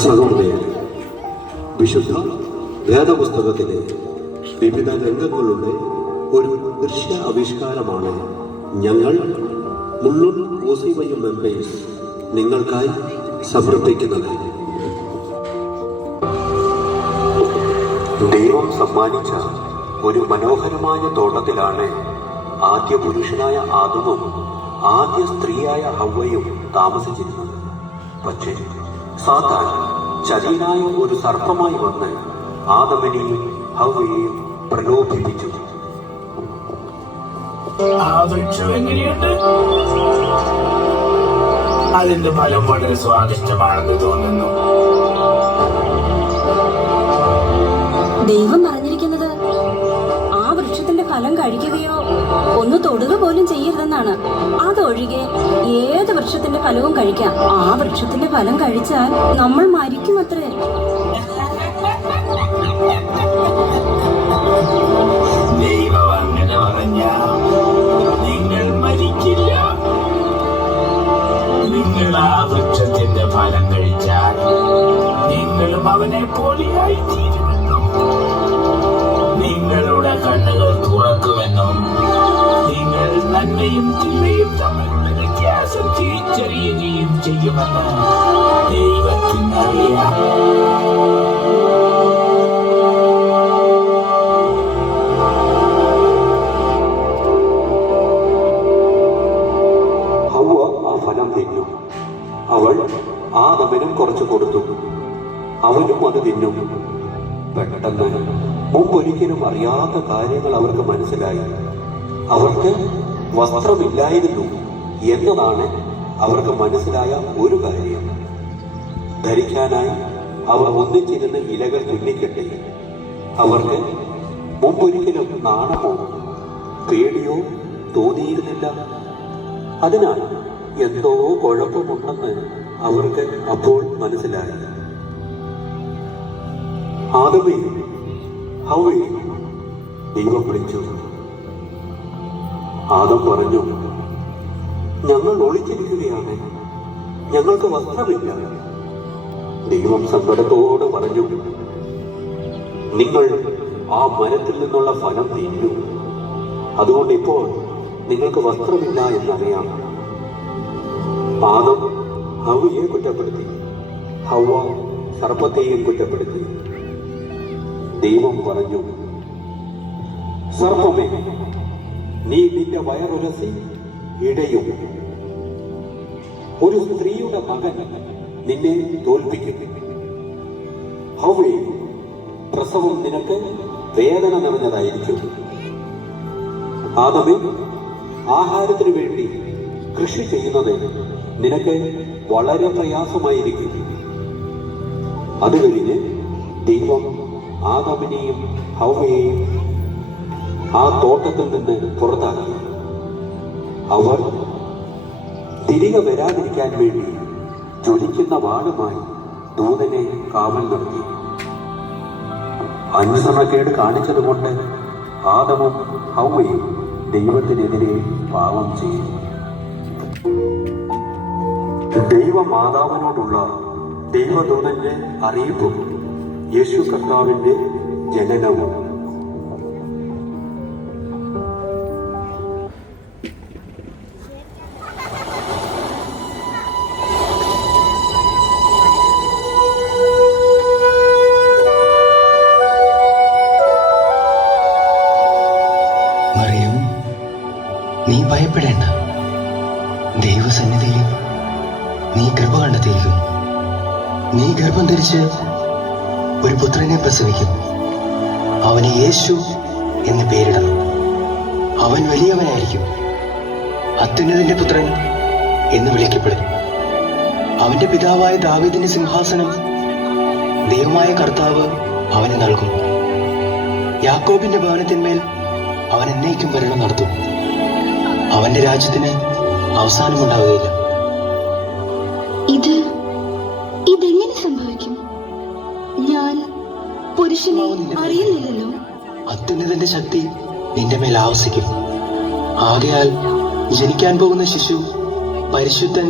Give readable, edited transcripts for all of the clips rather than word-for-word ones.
സഹോദരൻ, വിശുദ്ധ വേദപുസ്തകത്തിലെ വിവിധ രംഗങ്ങളുടെ ഒരു ദൃശ്യ ആവിഷ്കാരമാണ് ഞങ്ങൾ മുള്ളുൺ ഓസിവയും മെമ്പേഴ്സ് നിങ്ങൾക്കായി സമർപ്പിക്കുന്നത്. ദൈവം സമ്മാനിച്ച ഒരു മനോഹരമായ തോട്ടത്തിലാണ് ആദ്യ പുരുഷനായ ആദമും ആദ്യ സ്ത്രീയായ ഹവ്വയും താമസിച്ചിരുന്നത്. പക്ഷേ സാത്താൻ ചതിയനായ ഒരു സർപ്പമായി വന്ന് ആദമിനെയും ഹവ്വയെയും പ്രലോഭിപ്പിച്ചു. ആ വൃക്ഷം എങ്ങനെയുണ്ട്? അതിന്റെ ഫലം വളരെ സ്വാദിഷ്ടമാണെന്ന് തോന്നുന്നു. ദൈവം പറഞ്ഞിരിക്കുന്നത് ആ വൃക്ഷത്തിന്റെ ഫലം കഴിക്കുകയോ ഒന്ന് തൊടുക പോലും ചെയ്യരുതെന്നാണ്. അതൊഴികെ ഏത് വൃക്ഷത്തിന്റെ ഫലവും കഴിക്കാം. ആ വൃക്ഷത്തിന്റെ ഫലം കഴിച്ചാൽ നമ്മൾ മരിക്കുമത്രേ. ദൈവം അങ്ങനെ പറഞ്ഞ നിങ്ങൾ മരിക്കില്ല. നിങ്ങൾ ആ വൃക്ഷത്തിന്റെ ഫലം കഴിച്ചാൽ നിങ്ങളും അവനെ പോലെയായി തീരുമെന്നും നിങ്ങളുടെ കണ്ണുകൾ തുറക്കുമെന്നും നിങ്ങൾ നന്മയും തിന്മയും തമ്മിലുള്ള വ്യത്യാസം തിരിച്ചറിയുകയും ചെയ്യുമെന്ന് ദൈവത്തിനറിയാം. അവൾ ആദമിനും കുറച്ചു കൊടുത്തു. അവനും അത് തിന്നും. പെട്ടെന്ന് മുമ്പൊരിക്കലും അറിയാത്ത കാര്യങ്ങൾ അവർക്ക് മനസ്സിലായി. അവർക്ക് വസ്ത്രമില്ലായിരുന്നു എന്നതാണ് അവർക്ക് മനസ്സിലായ ഒരു കാര്യം. ധരിക്കാനായി അവർ ഒന്നിച്ചിരുന്ന് ഇലകൾ തുന്നിക്കെട്ടി. അവർക്ക് മുമ്പൊരിക്കലും നാണമോ പേടിയോ തോന്നിയിരുന്നില്ല. അതിനാൽ എന്തോ കുഴപ്പമുണ്ടെന്ന് അവർക്ക് അപ്പോൾ മനസ്സിലായി. ആദമെയും ഹവ്വയെയും ദൈവം വിളിച്ചു. ആദം പറഞ്ഞു, ഞങ്ങൾ ഒളിച്ചിരിക്കുകയാണ്, ഞങ്ങൾക്ക് വസ്ത്രമില്ല. ദൈവം സങ്കടത്തോട് പറഞ്ഞു, നിങ്ങൾ ആ മരത്തിൽ നിന്നുള്ള ഫലം തിന്നു, അതുകൊണ്ട് ഇപ്പോൾ നിങ്ങൾക്ക് വസ്ത്രമില്ല എന്നറിയാം. ആദം ഹവ്വയെ കുറ്റപ്പെടുത്തി, ഹവ്വ സർപ്പത്തെയും കുറ്റപ്പെടുത്തി. ദൈവം പറഞ്ഞു, സർപ്പമേ, നീ നിന്റെ വയറുരസി ഇടയും. ഒരു സ്ത്രീയുടെ മകൻ നിന്നെ തോൽപ്പിക്കും. ഹവ്വേ, പ്രസവം നിനക്ക് വേദന നിറഞ്ഞതായിരിക്കും. ആദമേ, ആഹാരത്തിനു വേണ്ടി കൃഷി ചെയ്യുന്നത് നിനക്ക് വളരെ പ്രയാസമായിരിക്കും. അത് കഴിഞ്ഞ് ദൈവം ആദമിനെയും ഹവ്വയെയും ആ തോട്ടത്തിൽ നിന്ന് പുറത്താക്കി. അവർ തിരികെ വരാതിരിക്കാൻ വേണ്ടി ജ്വലിക്കുന്ന വാളുമായി ദൂതനെ കാവൽ നിർത്തി. അനുസരണക്കേട് കാണിച്ചതുകൊണ്ട് ആദമും ഹവ്വയും ദൈവത്തിനെതിരെ പാപം ചെയ്തു. ദൈവമാതാവിനോടുള്ള ദൈവദൂതന്റെ അറിയിപ്പും യേശു കർത്താവിന്റെ ജനനവും. മറിയം, നീ ഭയപ്പെടേണ്ട. ദൈവസന്നിധിയിൽ നീ കൃപ കണ്ടെത്തിയിരിക്കുന്നു. നീ ഗർഭം ധരിച്ച് ഒരു പുത്രനെ പ്രസവിക്കും. അവന് യേശു എന്ന് പേരിടണം. അവൻ വലിയവനായിരിക്കും, അത്യുന്നതന്റെ പുത്രൻ എന്ന് വിളിക്കപ്പെടും. അവന്റെ പിതാവായ ദാവീദിന്റെ സിംഹാസനം ദൈവമായ കർത്താവ് അവന് നൽകും. യാക്കോബിന്റെ ഭവനത്തിന്മേൽ അവൻ എന്നേക്കും ഭരണം നടത്തും. അവന്റെ രാജ്യത്തിന് അവസാനമുണ്ടാവുകയില്ല. ഇതെങ്ങനെ സംഭവിക്കും? ഞാൻ പുരുഷനെ അറിയുന്നില്ലല്ലോ. അത്യുന്നതന്റെ ശക്തി നിന്റെ മേൽ ആവസിക്കും. ആകയാൽ ജനിക്കാൻ പോകുന്ന ശിശു പരിശുദ്ധൻ,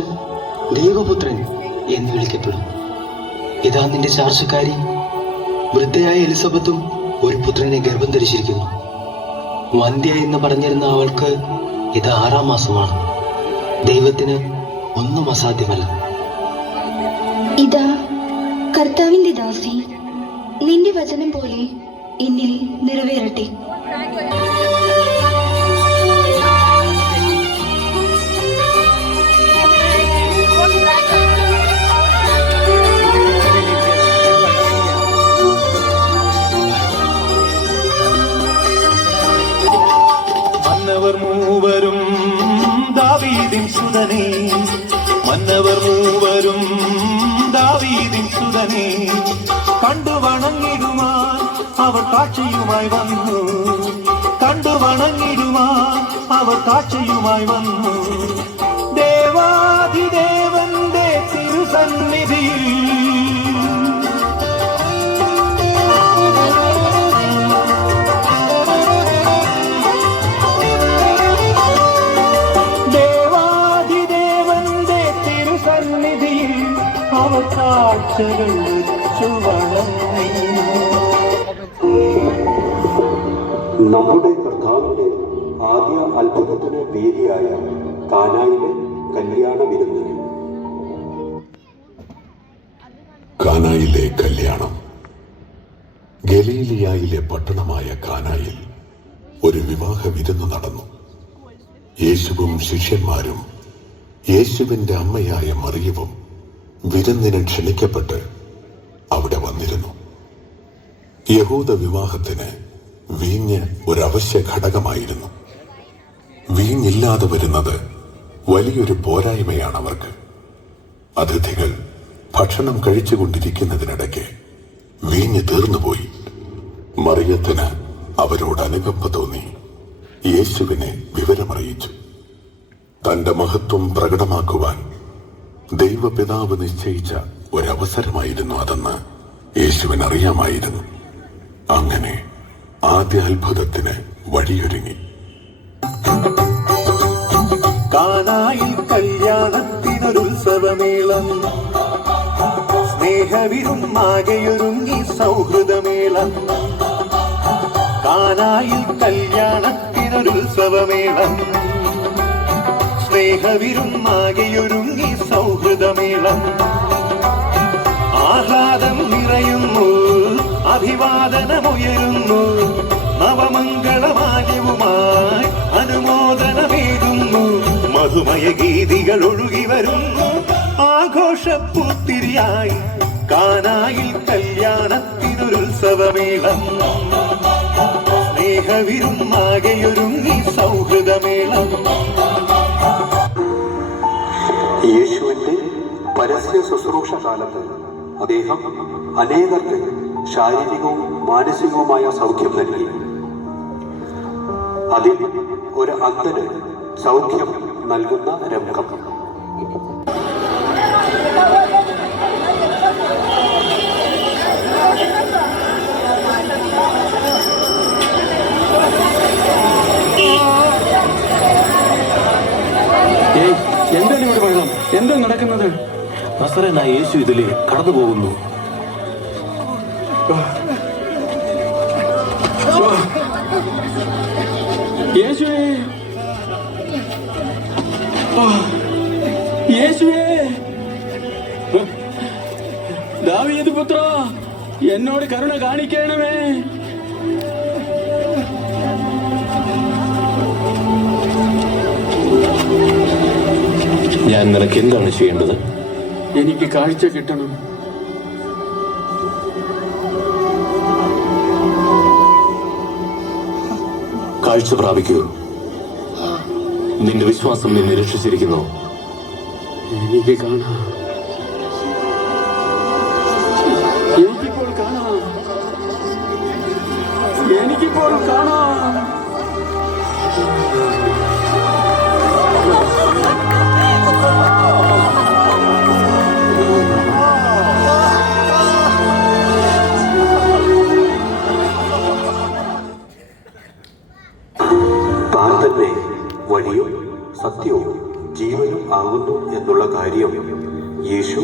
ദൈവപുത്രൻ എന്ന് വിളിക്കപ്പെടും. ഇതാ നിന്റെ ചാർച്ചക്കാരി വൃദ്ധയായ എലിസബത്തും ഒരു പുത്രനെ ഗർഭം ധരിച്ചിരിക്കുന്നു. വന്ധ്യ എന്ന് പറഞ്ഞിരുന്ന അവൾക്ക് ഇത് 6-ാം മാസമാണ്. ദൈവത്തിന് ഒന്നും അസാധ്യമല്ല. ഇതാ കർത്താവിന്റെ ദാസി, നിന്റെ വചനം പോലെ എന്നിൽ നിറവേറട്ടെ. മന്നവർ മൂവരും ദാവീദിൻ സുതനേ, മന്നവർ മൂവരും ദാവീദിൻ സുതനേ, കണ്ടു വണങ്ങിടുവാൻ അവർ കാഴ്ചയുമായി വന്നു, കണ്ടു വണങ്ങിടുവാൻ അവർ കാഴ്ചയുമായി വന്നു. ദേവാധിദേവന്റെ തിരുസന്നിധിയിൽ അവർ കാഴ്ചകൾ വെച്ചു വണങ്ങി. നമ്മുടെ കർത്താവിന്റെ ആദ്യ അത്ഭുതത്തിന് വേദിയായ കാനായിലെ കല്യാണ വിരുന്ന്. കാനായിലെ കല്യാണം. ഗലീലിയായിലെ പട്ടണമായ കാനായിൽ ഒരു വിവാഹ വിരുന്ന് നടന്നു. യേശുവും ശിഷ്യന്മാരും യേശുവിന്റെ അമ്മയായ മറിയവും വിരുന്നിന് ക്ഷണിക്കപ്പെട്ട് അവിടെ വന്നിരുന്നു. യഹൂദ വിവാഹത്തിന് വീഞ്ഞ് ഒരവശ്യ ഘടകമായിരുന്നു. വീഞ്ഞില്ലാതെ വരുന്നത് വലിയൊരു പോരായ്മയാണ് അവർക്ക്. അതിഥികൾ ഭക്ഷണം കഴിച്ചുകൊണ്ടിരിക്കുന്നതിനിടയ്ക്ക് വീഞ്ഞ് തീർന്നുപോയി. മറിയത്തിന് അവരോട് അനുകമ്പ തോന്നി യേശുവിനെ വിവരമറിയിച്ചു. തന്റെ മഹത്വം പ്രകടമാക്കുവാൻ ദൈവപിതാവ് നിശ്ചയിച്ച ഒരവസരമായിരുന്നു അതെന്ന് യേശുവിന് അറിയാമായിരുന്നു. അങ്ങനെ ആദ്യ അത്ഭുതത്തിന് വഴിയൊരുങ്ങി. കാനായിൽ കല്യാണത്തിനൊരുത്സവമേളം, സ്നേഹവിരുന്നാകെയൊരുങ്ങി സൗഹൃദമേളം. കാനായിൽ കല്യാണത്തിനൊരുത്സവമേളം, സ്നേഹവിരുന്നാകെയൊരുങ്ങി സൗഹൃദമേളം. ആഹ്ലാദം നിറയുന്നു, അഭിവാദനമുയരുന്നു, നവമംഗളമാല്യവുമായി അനുമോദനമേകുന്നു. മധുമയ ഗീതികൾ ഒഴുകി വരുന്നു, ആഘോഷപ്പൂത്തിരിയായി കാനായിൽ കല്യാണത്തിനൊരുത്സവമേളം. സ്നേഹവിരുന്നാകെയൊരുങ്ങി സൗഹൃദമേളം. യേശുവിന്റെ പരസ്യ ശുശ്രൂഷ കാലത്ത് അദ്ദേഹം അനേകർക്ക് ശാരീരികവും മാനസികവുമായ സൗഖ്യം നൽകി. അതിൽ ഒരു അന്ധന് സൗഖ്യം നൽകുന്ന രംഗം. എന്താണ് ഇവിടെ വെള്ളം? എന്താ നടക്കുന്നത്? നസറേനായ യേശു ഇതിലെ കടന്നു പോകുന്നു. യേശുവേ, യേശുവേ, ദാവീദ് പുത്ര, എന്നോട് കരുണ കാണിക്കണമേ. ഞാൻ നിനക്ക് എന്താണ് ചെയ്യേണ്ടത്? എനിക്ക് കാഴ്ച കിട്ടണം. കാഴ്ച പ്രാപിക്കൂ. നിന്റെ വിശ്വാസം നിന്നെ രക്ഷിച്ചിരിക്കുന്നു. എനിക്ക് കാണാം, എനിക്കിപ്പോൾ കാണാം, എനിക്കിപ്പോൾ കാണാം. താൻ തന്നെ വഴിയും സത്യവും ജീവനും ആകുന്നു എന്നുള്ള കാര്യം യേശു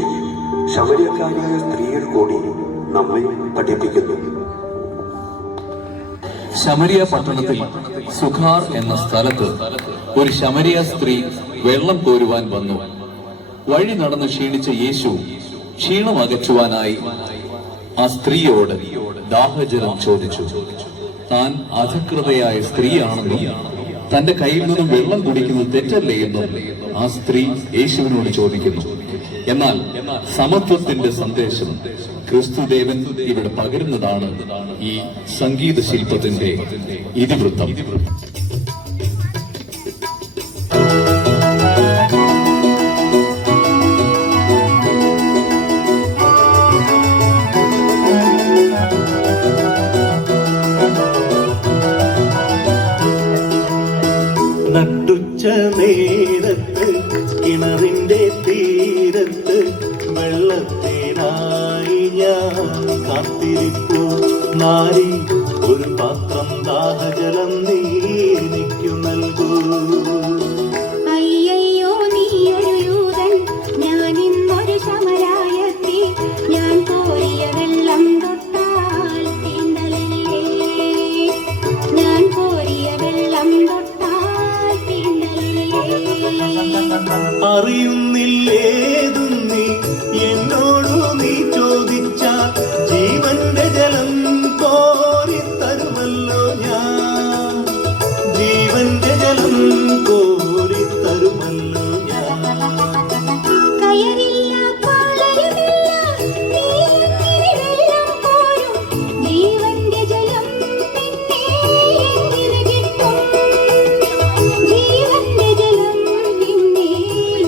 ശമര്യക്കാരിയായ സ്ത്രീകൾ കൂടി നമ്മെ പഠിപ്പിക്കുന്നു. ശമരിയ പട്ടണത്തിൽ സുഖാർ എന്ന സ്ഥലത്ത് ഒരു ശമരിയ സ്ത്രീ വെള്ളം കോരുവാൻ വന്നു. വഴി നടന്ന് ക്ഷീണിച്ച യേശു ക്ഷീണം അകറ്റുവാനായി ആ സ്ത്രീയോട് ദാഹജലം ചോദിച്ചു. താൻ അധികൃതയായ സ്ത്രീയാണെന്നും തന്റെ കയ്യിൽ നിന്നും വെള്ളം കുടിക്കുന്നത് തെറ്റല്ലേ എന്നും ആ സ്ത്രീ യേശുവിനോട് ചോദിക്കുന്നു. എന്നാൽ സമത്വത്തിന്റെ സന്ദേശം ക്രിസ്തുദേവൻ ഇവിടെ പകരുന്നതാണ് ഈ സംഗീത ശില്പത്തിന്റെ ഇതിവൃത്തം. നട്ടുച്ച നേരത്ത് കിണറിന്റെ തീരത്ത് വെള്ളത്തിനായി ഞാൻ കാത്തിരിപ്പു. നാരി ഒരു പാത്രം ദാഹജലം നീ എനിക്കു നൽകൂ. അയ്യയ്യോ നീയൊരു യൂതൻ, ഞാൻ ഇന്നൊരു ശമരായത്തി, ഞാൻ കോരിയ വെള്ളം തൊട്ടാൽ തീണ്ടലില്ലേ, ഞാൻ കോരിയ വെള്ളം തൊട്ടാൽ തീണ്ടലില്ലേ. അറിയുന്നില്ലേതും നീ എന്നോടു നീ ചോദിച്ചാൽ ജീവന്റെ ജലം കോരിത്തരുമല്ലോ ഞാൻ, ജീവന്റെ ജലം കോരിത്തരുമല്ലോ ഞാൻ. കയറില്ല പാളയമില്ല, നീ എങ്ങനെ വെള്ളം കോരും, ജീവന്റെ ജലം പിന്നെ എങ്ങനെ കിട്ടും, ജീവന്റെ ജലം പിന്നെ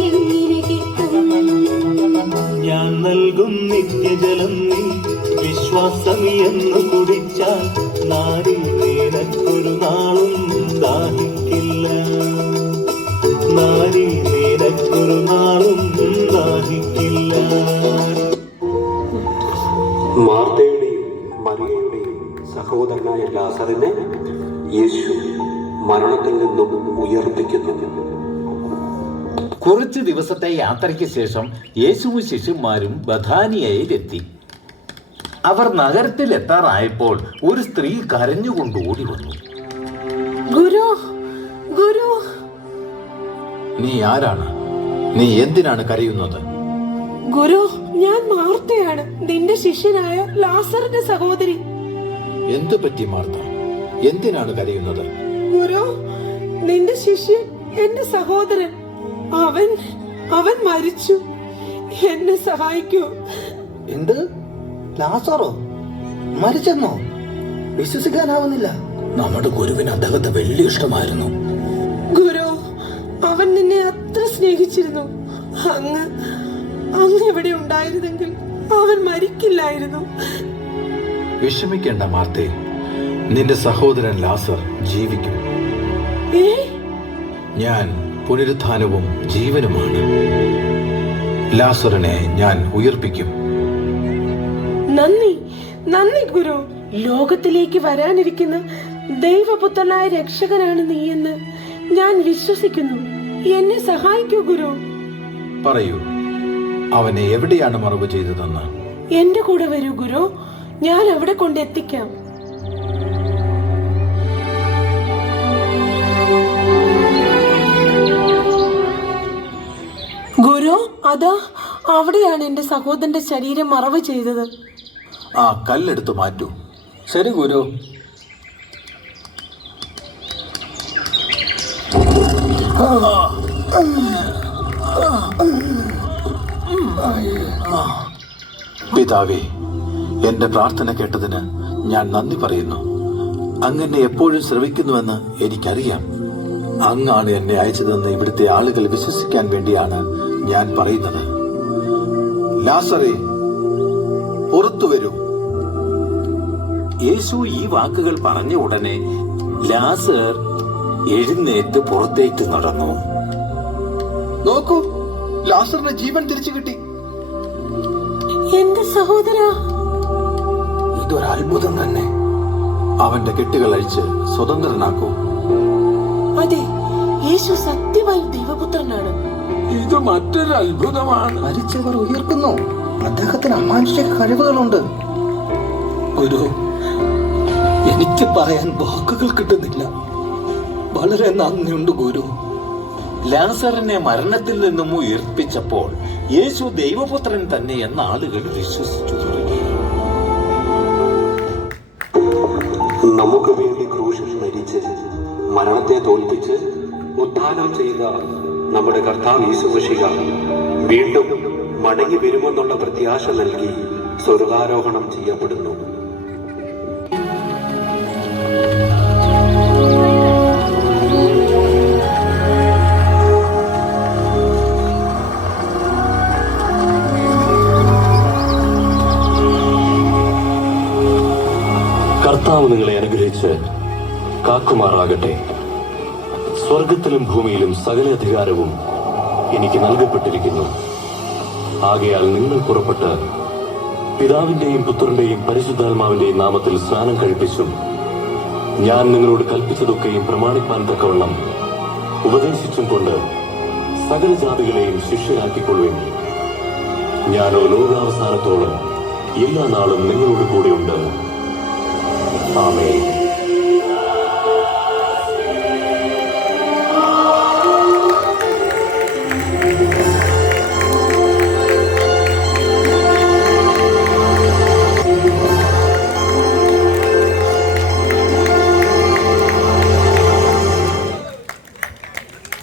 എങ്ങനെ കിട്ടും. ഞാൻ നൽകും നിത്യജലം നീ വിശ്വാസമി എന്ന് കുടിച്ചാൽ നാരി നിനക്കൊരു നാളും ദാഹിക്കില്ല, നാരി നിനക്കൊരു നാളും ദാഹിക്കില്ല. മാർത്തയുടെയും മറിയയുടെയും സഹോദരനായ ലാസറിനെ യേശു മരണത്തിൽ നിന്നും ഉയർപ്പിക്കുന്നു. കുറച്ചു ദിവസത്തെ യാത്രയ്ക്ക് ശേഷം യേശുവും ശിഷ്യന്മാരും ബഥാനിയയിലെത്തി. അവർ നഗരത്തിൽ എത്താറായപ്പോൾ ഒരു സ്ത്രീ കരഞ്ഞുകൊണ്ട് ഓടി വന്നു. ഗുരു, ഗുരു, നീ ആരാണ്? നീ എന്തിനാണ് കരയുന്നത്? ഗുരു, ഞാൻ മാർത്തയാണ്, നിന്റെ ശിഷ്യനായ ലാസറിന്റെ സഹോദരി. എന്ത് പറ്റി മാർത്ത? എന്തിനാണ് കരയുന്നത്? ഗുരു, നിന്റെ ശിഷ്യൻ എന്റെ സഹോദരൻ, അവൻ മരിച്ചു, എന്നെ സഹായിക്കൂ. എന്ത്? ലാസറോ മരിച്ചെന്നോ? വിശ്വസിക്കാനാവുന്നില്ല. നമ്മുടെ ഗുരുവിന് അദ്ദേഹത്തെ വലിയ ഇഷ്ടമായിരുന്നു. ഗുരു, അവൻ നിന്നെ അത്ര സ്നേഹിച്ചിരുന്നു. അങ്ങ് ഇവിടെ ഉണ്ടായിരുന്നെങ്കിൽ അവൻ മരിക്കില്ലായിരുന്നു. വിഷമിക്കേണ്ട മാർത്തേ, നിന്റെ സഹോദരൻ ലാസർ ജീവിക്കും. ഞാൻ പുനരുത്ഥാനവും ജീവനുമാണ്. ലാസറിനെ ഞാൻ ഉയർപ്പിക്കും. നന്ദി ഗുരു. ലോകത്തിലേക്ക് വരാനിരിക്കുന്ന ദൈവപുത്രനായ രക്ഷകനാണ് നീയെന്ന് ഞാൻ വിശ്വസിക്കുന്നു. എന്നെ സഹായിക്കൂ ഗുരു. പറയൂ, അവനെ എവിടെയാണ് മറവ് ചെയ്തതെന്ന്? എന്റെ കൂടെ വരൂ ഗുരു, ഞാൻ അവിടെ കൊണ്ടെത്തിക്കാം. ഗുരു, അതാ അവിടെയാണ് എന്റെ സഹോദരന്റെ ശരീരം മറവ് ചെയ്തത്. ആ കല്ലെടുത്ത് മാറ്റൂ. ശരി ഗുരു. പിതാവേ, എന്റെ പ്രാർത്ഥന കേട്ടതിന് ഞാൻ നന്ദി പറയുന്നു. അങ്ങ് എപ്പോഴും ശ്രവിക്കുന്നുവെന്ന് എനിക്കറിയാം. അങ്ങാണ് എന്നെ അയച്ചതെന്ന് ഇവിടുത്തെ ആളുകൾ വിശ്വസിക്കാൻ വേണ്ടിയാണ് ഞാൻ പറയുന്നത്. ലാസറേ, പുറത്തു വരൂ. യേശു ഈ വാക്കുകൾ പറഞ്ഞ ഉടനെ ലാസർ എഴുന്നേറ്റ് പുറത്തേക്ക് നടന്നു. നോക്കൂ, ലാസറിന് ജീവൻ തിരിച്ചു കിട്ടി. എന്റെ സഹോദര, ഇതൊരു അത്ഭുതം തന്നെ. അവന്റെ കെട്ടുകൾ അഴിച്ച് സ്വതന്ത്രനാക്കൂ. അതെ, യേശു സത്യമായി ദൈവപുത്രനാണ്. ഇത് മറ്റൊരു അത്ഭുതമാണ്. മരിച്ചവർ ഉയർക്കുന്നു. അദ്ദേഹത്തിന് അമാനുഷിക കഴിവുകളുണ്ട്. ഗുരു, എനിക്ക് പറയാൻ വാക്കുകൾ കിട്ടുന്നില്ല. വളരെ നന്ദിയുണ്ട് ഗുരു. ലാസറിനെ മരണത്തിൽ നിന്നും ഉയർപ്പിച്ചപ്പോൾ യേശു ദൈവപുത്രൻ തന്നെയെന്ന് ആളുകൾ വിശ്വസിച്ചു തുടങ്ങി. നമുക്ക് വേണ്ടി ക്രൂശിൽ മരിച്ച് മരണത്തെ തോൽപ്പിച്ച് ഉത്ഥാനം ചെയ്ത നമ്മുടെ കർത്താവ് യേശുമിശിഹ വീണ്ടും മടങ്ങി വരുമെന്നുള്ള പ്രത്യാശ നൽകി സ്വർഗാരോഹണം ചെയ്യപ്പെടുന്നു. കർത്താവ് നിങ്ങളെ അനുഗ്രഹിച്ച് കാക്കുമാറാകട്ടെ. സ്വർഗത്തിലും ഭൂമിയിലും സകല അധികാരവും എനിക്ക് നൽകപ്പെട്ടിരിക്കുന്നു. ആകയാൽ നിങ്ങൾ പുറപ്പെട്ട് പിതാവിന്റെയും പുത്രന്റെയും പരിശുദ്ധാത്മാവിന്റെയും നാമത്തിൽ സ്നാനം കഴിപ്പിച്ചും ഞാൻ നിങ്ങളോട് കൽപ്പിച്ചതൊക്കെയും പ്രമാണിപ്പാൻ തക്കവണ്ണം ഉപദേശിച്ചും കൊണ്ട് സകല ജാതികളെയും ശിഷ്യരാക്കിക്കൊള്ളുവിൻ. ഞാനോ ലോകാവസാനത്തോളം എല്ലാ നാളും നിങ്ങളോട് കൂടെയുണ്ട്.